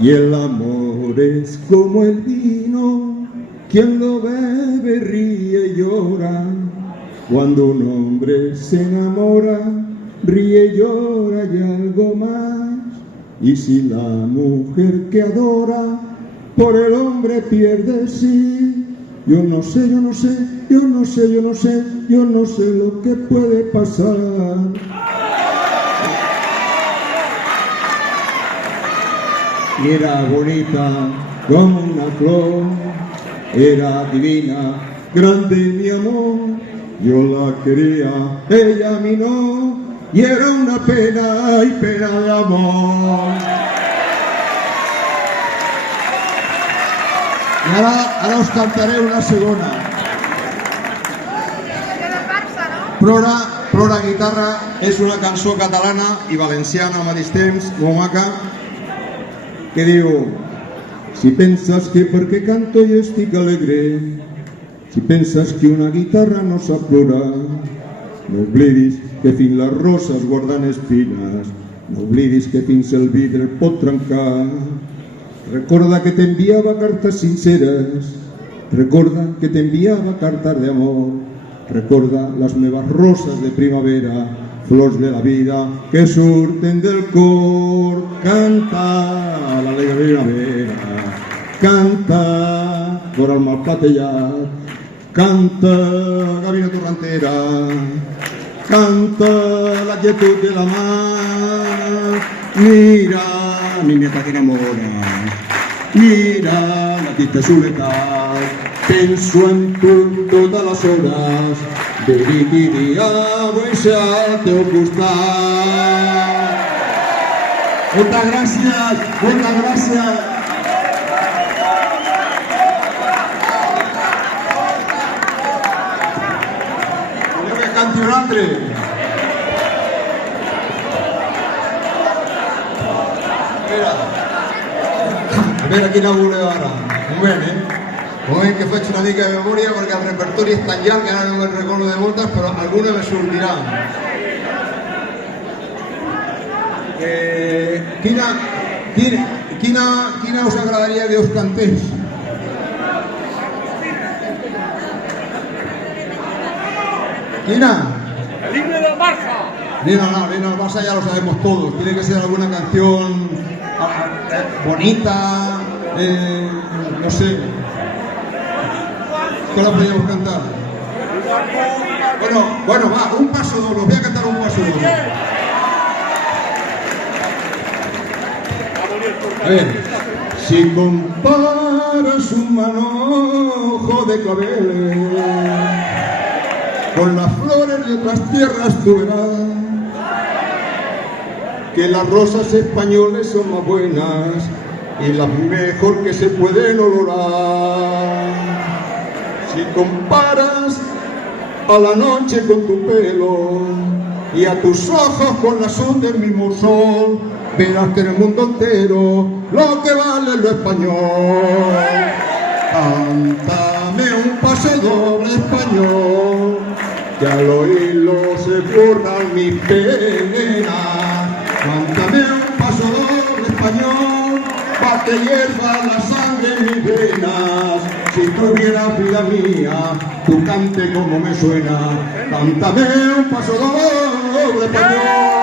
Y el amor es como el vino, quien lo bebe ríe y llora. Cuando un hombre se enamora, ríe y llora y algo más. Y si la mujer que adora por el hombre pierde sí, yo no sé, yo no sé, yo no sé, yo no sé, yo no sé lo que puede pasar. Y era bonita como una flor, era divina, grande mi amor, yo la quería, ella a mí no, y era una pena y pena de amor. Y ara us cantaré una segona. Plora guitarra és una cançó catalana i valenciana al mateix temps, molt maca, que diu: si penses que perquè canto jo estic alegre, si penses que una guitarra no sap plorar, no oblidis que fins les roses guarden espines, no oblidis que fins el vidre pot trencar. Recorda que t'enviava cartes sinceres, recorda que t'enviava cartes d'amor, recorda les meves roses de primavera, flors de la vida que surten del cor. Canta l'alegre primavera, canta cor al mal platellat, canta gavina torrentera, canta la quietud de la mar. Mira, niñeta que enamora, mira la triste soledat, penso en tu totes les hores, de nit i dia vull ser al teu costat. Moltes gràcies, moltes gràcies. Voleu que canti un altre? A veure quina voleu ara. Un moment que faig una mica de memòria perquè el repertori és tan llarg que ara no me'n recordo de moltes, però alguna me sortirà. Quina us agradaria que us cantés? ¿Quina? El himno del Barça. No, el himno del Barça ya lo sabemos todos. Tiene que ser alguna canción bonita, no sé. ¿Cuál la podríamos cantar? Bueno, va, un paso doble. Voy a cantar un paso doble. A ver, si comparas un manojo de claveles con las flores de otras tierras, tú verás que las rosas españoles son más buenas y las mejor que se pueden olorar. Si comparas a la noche con tu pelo y a tus ojos con la azul del mismo sol, verás que en el mundo entero lo que vale es lo español. Cántame un paso doble español, que al oírlo se borran mis penas. Cántame un paso doble español, pa' que hierva la sangre en mis venas. Si tuvieras vida mía, tú cante como me suena. Cántame un paso doble español.